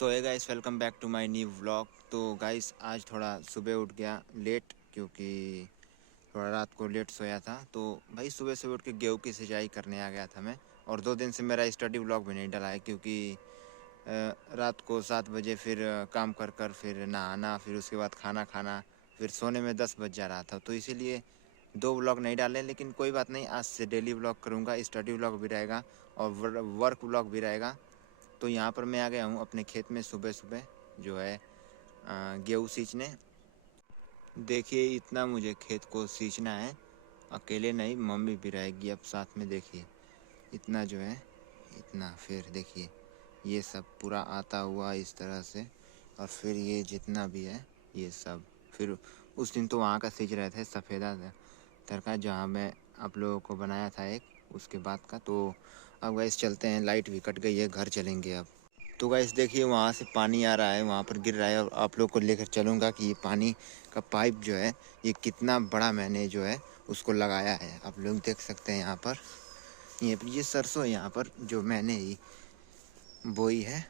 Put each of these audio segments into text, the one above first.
So hi guys, welcome back to my new vlog. तो guys आज थोड़ा सुबह उठ गया लेट, क्योंकि थोड़ा रात को लेट सोया था। तो भाई सुबह सुबह उठ के गेहूँ की सिंचाई करने आ गया था मैं। और 2 दिन से मेरा स्टडी व्लॉग भी नहीं डला है, क्योंकि रात को 7 बजे फिर काम कर कर फिर नहाना, फिर उसके बाद खाना खाना, फिर सोने में 10 बज जा रहा था। तो इसीलिए 2 व्लॉग नहीं डाले। लेकिन कोई बात नहीं, आज से डेली व्लॉग करूँगा, स्टडी व्लॉग भी रहेगा और वर्क व्लॉग भी रहेगा। तो यहाँ पर मैं आ गया हूँ अपने खेत में सुबह सुबह, जो है गेहूँ सींचने। देखिए इतना मुझे खेत को सींचना है, अकेले नहीं, मम्मी भी रहेगी अब साथ में। देखिए इतना जो है, इतना, फिर देखिए ये सब पूरा आता हुआ इस तरह से, और फिर ये जितना भी है ये सब। फिर उस दिन तो वहाँ का सींच रहे थे, सफ़ेदा तड़का, जहाँ मैं आप लोगों को बनाया था एक, उसके बाद का। तो अब गैस चलते हैं, लाइट भी कट गई है, घर चलेंगे अब। तो गैस देखिए वहाँ से पानी आ रहा है, वहाँ पर गिर रहा है, और आप लोग को लेकर चलूँगा कि ये पानी का पाइप जो है ये कितना बड़ा मैंने जो है उसको लगाया है। आप लोग देख सकते हैं यहाँ पर, ये सरसों यहाँ पर जो मैंने ही बोई है,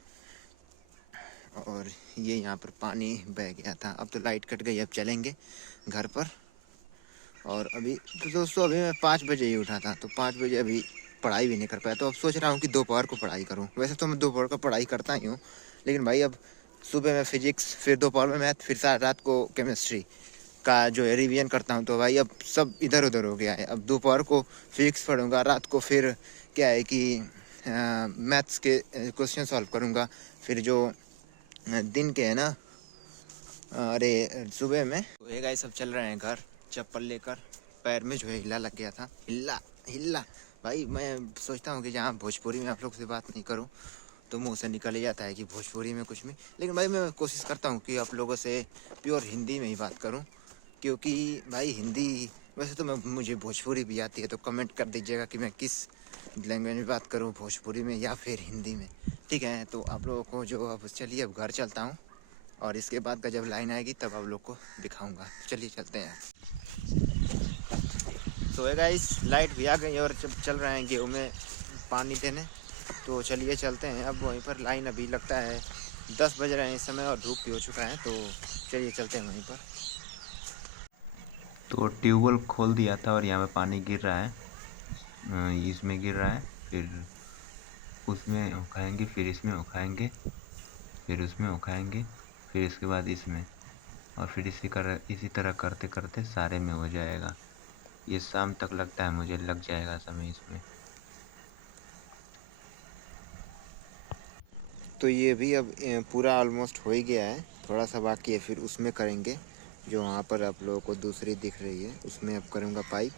और ये यहाँ पर पानी बह गया था। अब तो लाइट कट गई, अब चलेंगे घर पर। और अभी तो दोस्तों अभी मैं 5 बजे ही उठा था, तो 5 बजे अभी पढ़ाई भी नहीं कर पाया। तो अब सोच रहा हूँ कि दोपहर को पढ़ाई करूँ। वैसे तो मैं दोपहर को पढ़ाई करता ही हूँ, लेकिन भाई अब सुबह में फिजिक्स, फिर दोपहर में मैथ, फिर रात को केमिस्ट्री का जो है रिवीजन करता हूँ। तो भाई अब सब इधर उधर हो गया है। अब दोपहर को फिजिक्स पढ़ूँगा, रात को फिर क्या है कि मैथ्स के क्वेश्चन सॉल्व करूँगा। फिर जो दिन के है ना, अरे सुबह में तो ये गाइस सब चल रहे हैं घर, चप्पल लेकर। पैर में जो है हिला लग गया था, हिला हिला। भाई मैं सोचता हूँ कि जहाँ भोजपुरी में आप लोग से बात नहीं करूँ तो मुंह से निकल ही जाता है कि भोजपुरी में कुछ भी। लेकिन भाई मैं कोशिश करता हूँ कि आप लोगों से प्योर हिंदी में ही बात करूँ, क्योंकि भाई हिंदी, वैसे तो मुझे भोजपुरी भी आती है। तो कमेंट कर दीजिएगा कि मैं किस लैंग्वेज में बात करूँ, भोजपुरी में या फिर हिंदी में। ठीक है, तो आप लोगों को जो, अब चलिए अब घर चलता हूँ, और इसके बाद का जब लाइन आएगी तब आप लोग को दिखाऊंगा। चलिए चलते हैं। तो है गाइस, लाइट भी आ गई और जब चल रहे हैं गेहूँ में पानी देने। तो चलिए चलते हैं अब वहीं पर। लाइन अभी लगता है 10 बज रहे हैं इस समय, और धूप भी हो चुका है। तो चलिए चलते हैं वहीं पर। तो ट्यूबवेल खोल दिया था और यहाँ पे पानी गिर रहा है, इसमें गिर रहा है, फिर उसमें उखाएंगे, फिर इसमें उखाएंगे, फिर उसमें उखाएंगे, फिर इसके बाद इसमें, और फिर इसी तरह करते करते सारे में हो जाएगा। ये शाम तक लगता है, मुझे लग जाएगा समय इसमें। तो ये भी अब पूरा ऑलमोस्ट हो ही गया है, थोड़ा सा बाकी है, फिर उसमें करेंगे। जो वहाँ पर आप लोगों को दूसरी दिख रही है उसमें अब करूँगा पाइप,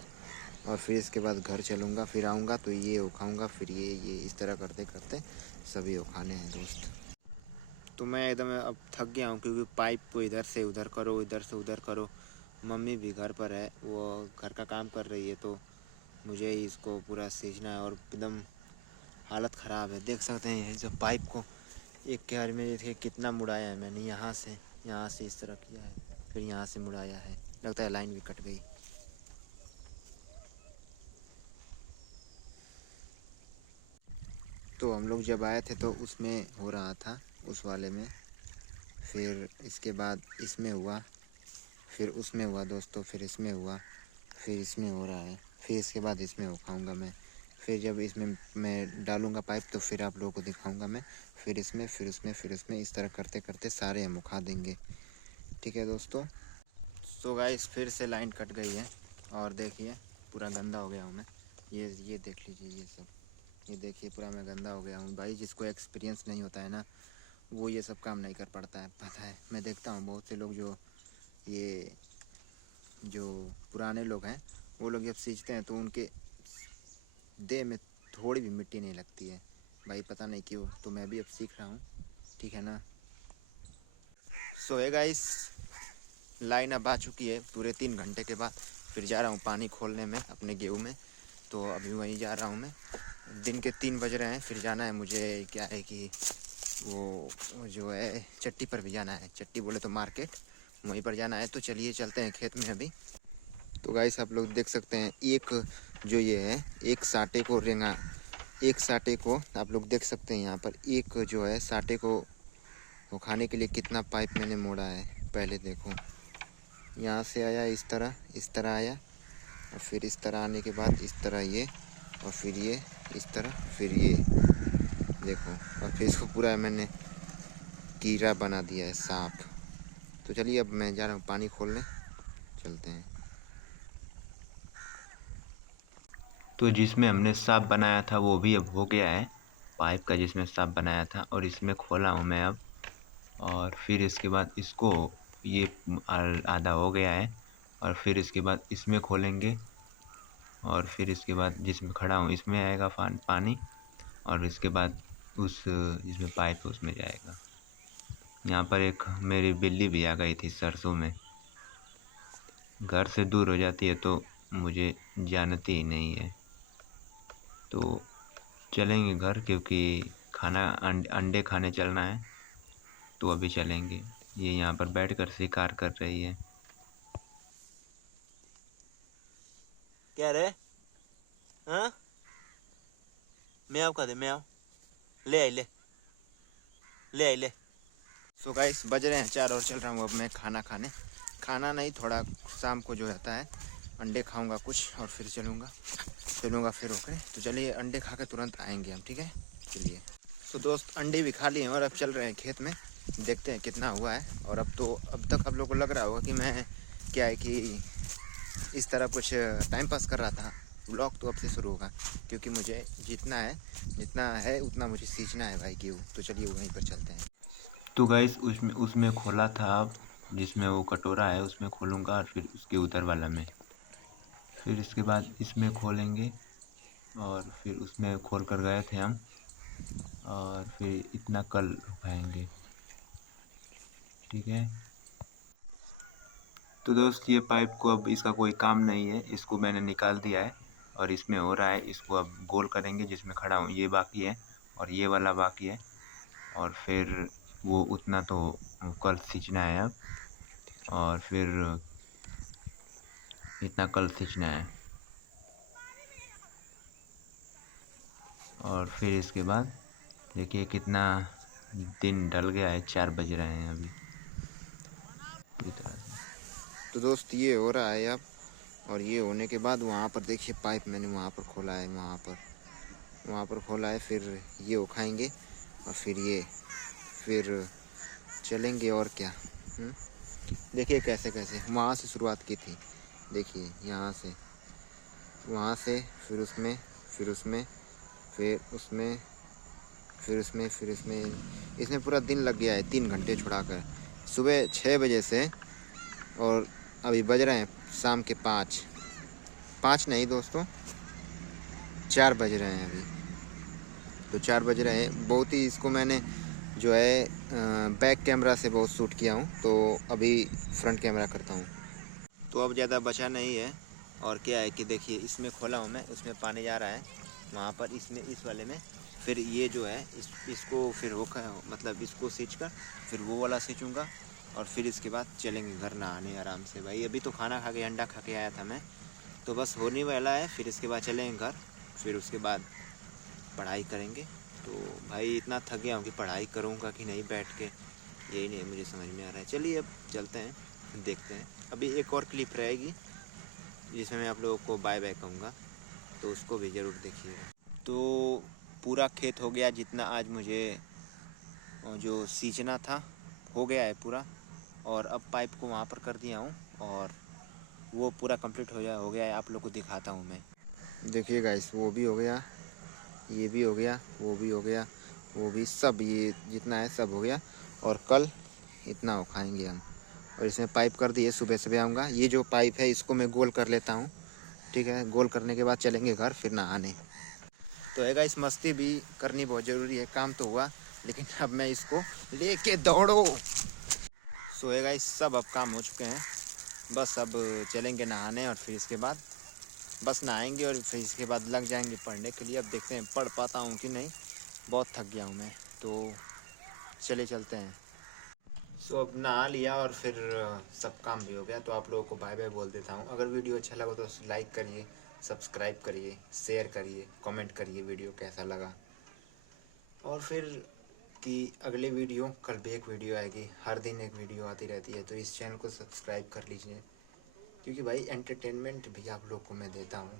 और फिर इसके बाद घर चलूँगा, फिर आऊँगा तो ये उखाऊँगा, फिर ये इस तरह करते करते सभी उखाने हैं दोस्त। तो मैं एकदम अब थक गया हूँ, क्योंकि पाइप को इधर से उधर करो, इधर से उधर करो। मम्मी भी घर पर है, वो घर का काम कर रही है, तो मुझे ही इसको पूरा सींचना है। और एकदम हालत ख़राब है, देख सकते हैं ये जो पाइप को एक क्यारी में देखिए कितना मुड़ाया है मैंने। यहाँ से इस तरह किया है, फिर यहाँ से मुड़ाया है। लगता है लाइन भी कट गई। तो हम लोग जब आए थे तो उसमें हो रहा था, उस वाले में, फिर इसके बाद इसमें हुआ, फिर उसमें हुआ दोस्तों, फिर इसमें हुआ, फिर इसमें हो रहा है, फिर इसके बाद इसमें उठाऊँगा मैं। फिर जब इसमें मैं डालूँगा पाइप तो फिर आप लोगों को दिखाऊँगा मैं। फिर इसमें, फिर उसमें, फिर उसमें, इस तरह करते करते सारे हम उठा देंगे। ठीक है दोस्तों। सो गाइस फिर से लाइन कट गई है, और देखिए पूरा गंदा हो गया हूँ मैं। ये देख लीजिए, ये सब, ये देखिए पूरा मैं गंदा हो गया हूँ। भाई जिसको एक्सपीरियंस नहीं होता है ना, वो ये सब काम नहीं कर पाता है, पता है। मैं देखता हूँ बहुत से लोग ये जो पुराने लोग हैं, वो लोग जब सींचते हैं तो उनके देह में थोड़ी भी मिट्टी नहीं लगती है। भाई पता नहीं क्यों, तो मैं भी अब सीख रहा हूँ। ठीक है ना। सो है गाइस, लाइन अब आ चुकी है पूरे 3 घंटे के बाद। फिर जा रहा हूँ पानी खोलने में अपने गेहूँ में। तो अभी वहीं जा रहा हूँ मैं। दिन के 3 बज रहे हैं, फिर जाना है मुझे। क्या है कि वो जो है चट्टी पर भी जाना है, चट्टी बोले तो मार्केट, वहीं पर जाना है। तो चलिए चलते हैं खेत में अभी। तो गाइस आप लोग देख सकते हैं, एक जो ये है, एक साटे को रेंगा, एक साटे को आप लोग देख सकते हैं यहाँ पर, एक जो है साटे को वो खाने के लिए कितना पाइप मैंने मोड़ा है पहले देखो। यहाँ से आया इस तरह आया, और फिर इस तरह आने के बाद इस तरह ये, और फिर ये इस तरह, फिर ये देखो, और फिर इसको पूरा मैंने कीड़ा बना दिया है, सांप। तो चलिए अब मैं जा रहा हूँ पानी खोलने, चलते हैं। तो जिसमें हमने सांप बनाया था वो भी अब हो गया है, पाइप का जिसमें सांप बनाया था, और इसमें खोला हूँ मैं अब। और फिर इसके बाद इसको ये आधा हो गया है, और फिर इसके बाद इसमें खोलेंगे, और फिर इसके बाद जिसमें खड़ा हूँ इसमें आएगा पानी, और इसके बाद उस जिसमें पाइप है उसमें जाएगा। यहाँ पर एक मेरी बिल्ली भी आ गई थी सरसों में, घर से दूर हो जाती है तो मुझे जानती ही नहीं है। तो चलेंगे घर, क्योंकि खाना अंडे खाने चलना है, तो अभी चलेंगे। ये यहाँ पर बैठकर शिकार कर रही है। क्या रे? हाँ, म्याऊं का दे, म्याऊं ले आई, ले आई ले। सो गाइस बज रहे हैं 4 और चल रहा हूँ अब मैं खाना खाने। खाना नहीं, थोड़ा शाम को जो रहता है अंडे खाऊंगा कुछ, और फिर चलूँगा फिर ओके। तो चलिए अंडे खा के तुरंत आएंगे हम, ठीक है चलिए। सो दोस्त अंडे भी खा लिए हैं और अब चल रहे हैं खेत में, देखते हैं कितना हुआ है। और अब तक आप लोगों को लग रहा होगा कि मैं क्या है कि इस तरह कुछ टाइम पास कर रहा था। ब्लॉग तो अब से शुरू होगा, क्योंकि मुझे जितना है उतना मुझे सींचना है भाई गेहूँ। तो चलिए वहीं पर चलते हैं। तो गाइस उसमें खोला था, अब जिसमें वो कटोरा है उसमें खोलूँगा, और फिर उसके उधर वाला में, फिर इसके बाद इसमें खोलेंगे, और फिर उसमें खोल कर गए थे हम, और फिर इतना कल उठाएंगे, ठीक है। तो दोस्त ये पाइप को अब इसका कोई काम नहीं है, इसको मैंने निकाल दिया है, और इसमें हो रहा है, इसको अब गोल करेंगे। जिसमें खड़ा हूँ ये बाकी है, और ये वाला बाकी है, और फिर वो उतना तो कल सींचना है अब, और फिर इतना कल सींचना है, और फिर इसके बाद देखिए कितना दिन ढल गया है, 4 बज रहे हैं अभी पूरी तरह से। तो दोस्त ये हो रहा है अब, और ये होने के बाद वहाँ पर देखिए पाइप मैंने वहाँ पर खोला है, वहाँ पर खोला है। फिर ये उठाएंगे और फिर चलेंगे, और क्या। देखिए कैसे कैसे वहाँ से शुरुआत की थी, देखिए यहाँ से, वहाँ से, फिर उसमें, फिर उसमें, फिर उसमें, फिर उसमें, फिर उसमें। इसमें पूरा दिन लग गया है 3 घंटे छुड़ाकर, सुबह 6 बजे से, और अभी बज रहे हैं शाम के 5 नहीं दोस्तों, 4 बज रहे हैं अभी। तो 4 बज रहे हैं। बहुत ही इसको मैंने जो है बैक कैमरा से बहुत शूट किया हूँ, तो अभी फ्रंट कैमरा करता हूँ। तो अब ज़्यादा बचा नहीं है, और क्या है कि देखिए इसमें खोला हूँ मैं, उसमें पानी जा रहा है वहाँ पर, इसमें इस वाले में। फिर ये जो है इसको फिर मतलब इसको सींच कर फिर वो वाला सींचूँगा, और फिर इसके बाद चलेंगे घर नहाने आराम से। भाई अभी तो खाना खा के अंडा खा के आया था मैं, तो बस होने वाला है। फिर इसके बाद चलेंगे घर, फिर उसके बाद पढ़ाई करेंगे। तो भाई इतना थक गया हूँ कि पढ़ाई करूँगा कि नहीं बैठ के, यही नहीं मुझे समझ में आ रहा है। चलिए अब चलते हैं, देखते हैं। अभी एक और क्लिप रहेगी जिसमें मैं आप लोगों को बाय बाय कहूँगा, तो उसको भी ज़रूर देखिएगा। तो पूरा खेत हो गया जितना आज मुझे जो सींचना था, हो गया है पूरा। और अब पाइप को वहाँ पर कर दिया हूँ, और वो पूरा कंप्लीट हो गया है। आप लोग को दिखाता हूँ मैं। देखिए गाइस, वो भी हो गया, ये भी हो गया, वो भी हो गया, वो भी, सब ये जितना है सब हो गया। और कल इतना हो खाएंगे हम। और इसमें पाइप कर दिए, सुबह सुबह आऊँगा। ये जो पाइप है इसको मैं गोल कर लेता हूँ, ठीक है। गोल करने के बाद चलेंगे घर, फिर नहाने। तो है गाइस, मस्ती भी करनी बहुत ज़रूरी है। काम तो हुआ, लेकिन अब मैं इसको लेके दौड़ो। सो है गाइस, सब अब काम हो चुके हैं, बस अब चलेंगे नहाने, और फिर इसके बाद बस नहाएंगे, और फिर इसके बाद लग जाएंगे पढ़ने के लिए। अब देखते हैं पढ़ पाता हूँ कि नहीं, बहुत थक गया हूँ मैं। तो चले चलते हैं। सो अब नहा लिया, और फिर सब काम भी हो गया। तो आप लोगों को बाय बाय बोल देता हूँ। अगर वीडियो अच्छा लगा तो लाइक करिए, सब्सक्राइब करिए, शेयर करिए, कमेंट करिए वीडियो कैसा लगा। और फिर कि अगले वीडियो कल भी एक वीडियो आएगी, हर दिन एक वीडियो आती रहती है, तो इस चैनल को सब्सक्राइब कर लीजिए, क्योंकि भाई एंटरटेनमेंट भी आप लोग को मैं देता हूँ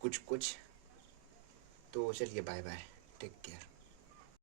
कुछ कुछ। तो चलिए बाय बाय, टेक केयर।